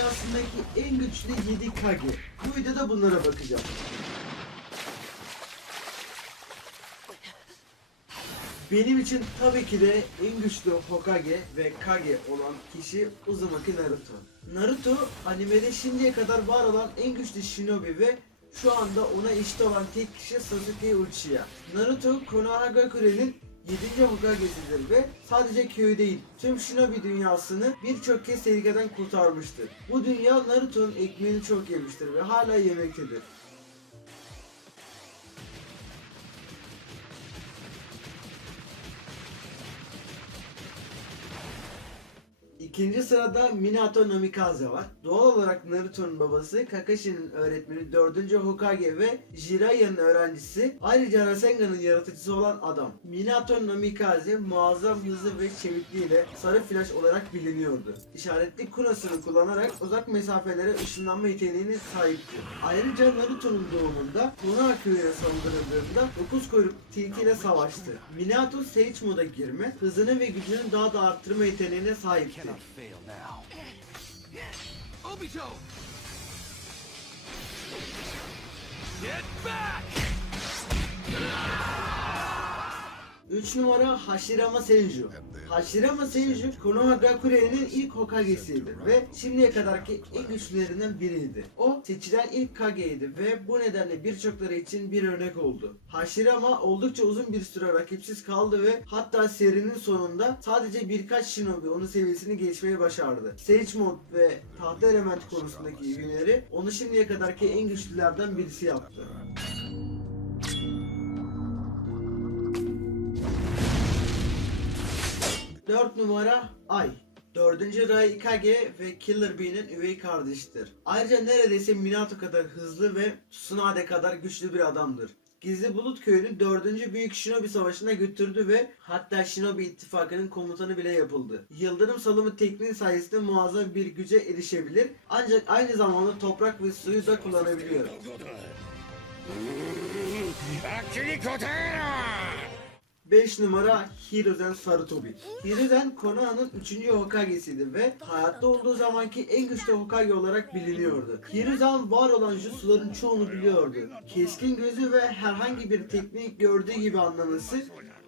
dünyasındaki en güçlü 7 Kage. Bu videoda bunlara bakacağım. Benim için tabii ki de en güçlü Hokage ve Kage olan kişi Uzumaki Naruto. Naruto animede şimdiye kadar var olan en güçlü shinobi ve şu anda ona eşit olan tek kişi Sasuke Uchiha. Naruto Konohagakure'nin 7. Hokage'sidir ve sadece köy değil tüm shinobi dünyasını birçok kez tehlikeden kurtarmıştır. Bu dünya Naruto'nun ekmeğini çok yemiştir ve hala yemektedir. İkinci sırada Minato Namikaze var. Doğal olarak Naruto'nun babası Kakashi'nin öğretmeni 4. Hokage ve Jiraiya'nın öğrencisi ayrıca Rasengan'ın yaratıcısı olan adam. Minato Namikaze muazzam hızı ve çevikliğiyle sarı flash olarak biliniyordu. İşaretli kunasını kullanarak uzak mesafelere ışınlanma yeteneğine sahipti. Ayrıca Naruto'nun doğumunda Konoha köyüne saldırıldığında 9 kuyruk tilkiyle savaştı. Minato Sage moda girme, hızını ve gücünü daha da arttırma yeteneğine sahipti. Fail now. Obito! Get back! 3 numara Hashirama Senju. Hashirama Senju Konohagakure'nin ilk Hokage'siydi ve şimdiye kadarki en güçlülerinden biriydi. O seçilen ilk Kage'ydi ve bu nedenle birçokları için bir örnek oldu. Hashirama oldukça uzun bir süre rakipsiz kaldı ve hatta serinin sonunda sadece birkaç shinobi onun seviyesini geçmeyi başardı. Sage Mode ve tahta element konusundaki günleri onu şimdiye kadarki en güçlülerden birisi yaptı. 4 numara Ay. 4. Raikage ve Killer Bee'nin üvey kardeşidir. Ayrıca neredeyse Minato kadar hızlı ve Tsunade kadar güçlü bir adamdır. Gizli Bulut Köyü'nün 4. Büyük Shinobi Savaşı'na götürdü ve hatta Shinobi ittifakının komutanı bile yapıldı. Yıldırım salımı tekniği sayesinde muazzam bir güce erişebilir ancak aynı zamanda toprak ve suyu da kullanabiliyor. 5 numara Hirozen Sarutobi. Hirozen Konoha'nın 3. Hokage'siydi ve hayatta olduğu zamanki en güçlü Hokage olarak biliniyordu. Hirozen var olan jutsuların çoğunu biliyordu. Keskin gözü ve herhangi bir teknik gördüğü gibi anlaması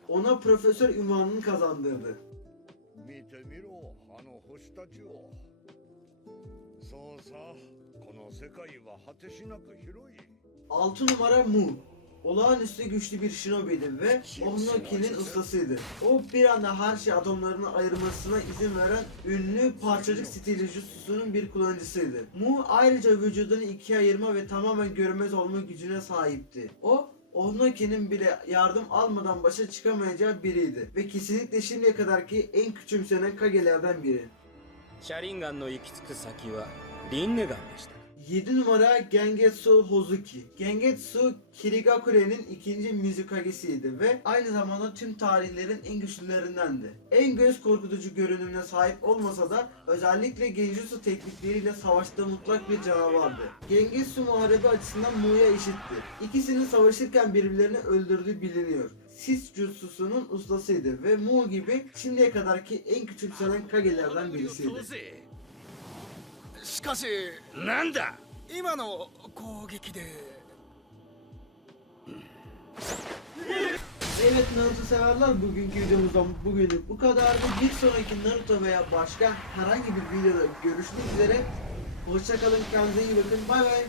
ona profesör ünvanını kazandırdı. Altı numara Mu olağanüstü güçlü bir shinobi'di ve Onoki'nin ustasıydı. O bir anda her şey adamlarını ayırmasına izin veren ünlü parçacık stili jutsusunun bir kullanıcısıydı. Mu ayrıca vücudunu ikiye ayırma ve tamamen görmez olma gücüne sahipti. O Onoki'nin bile yardım almadan başa çıkamayacağı biriydi ve kesinlikle şimdiye kadarki en küçümsenen Kage'lerden biri. Sharingan no yukitsuku saki wa Rinnegan. 7 numara Gengetsu Hozuki. Gengetsu Kirigakure'nin ikinci müzikagesiydi ve aynı zamanda tüm tarihlerin en güçlülerindendi. En göz korkutucu görünümüne sahip olmasa da özellikle Genjutsu teknikleriyle savaşta mutlak bir canavardı. Gengetsu muharebe açısından Mu'ya eşitti. İkisinin savaşırken birbirlerini öldürdüğü biliniyor. Sis Jutsu'sunun ustasıydı ve Mu gibi şimdiye kadarki en küçük küçümsenen Kage'lerden birisiydi. しかしなんだ今の攻撃で Evet Naruto severler bugünkü videomuzdan bugünlük bu kadardı. Bir sonraki Naruto veya başka herhangi bir videoda görüşmek üzere. Hoşçakalın kendinize iyi bakın bay bay.